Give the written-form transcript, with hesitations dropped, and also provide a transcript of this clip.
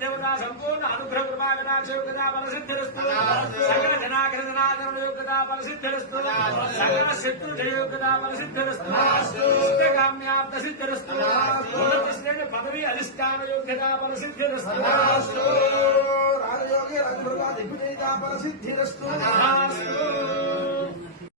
देवता संपूर्ण अनुग्रह कृपाकटाक्षयोगता बलसिद्धिरस्तु सकल जनाग्रहनाथयोगता बलसिद्धिरस्तु सकल शत्रुजयोगता बलसिद्धिरस्तु इष्टकाम्याप्तसिद्धिरस्तु उन्नतश्रेण पदवी अधिष्ठानयोग्यता बलसिद्धिरस्तु राजयोगे रघुप्रभा दिग्विजयता बलसिद्धिरस्तु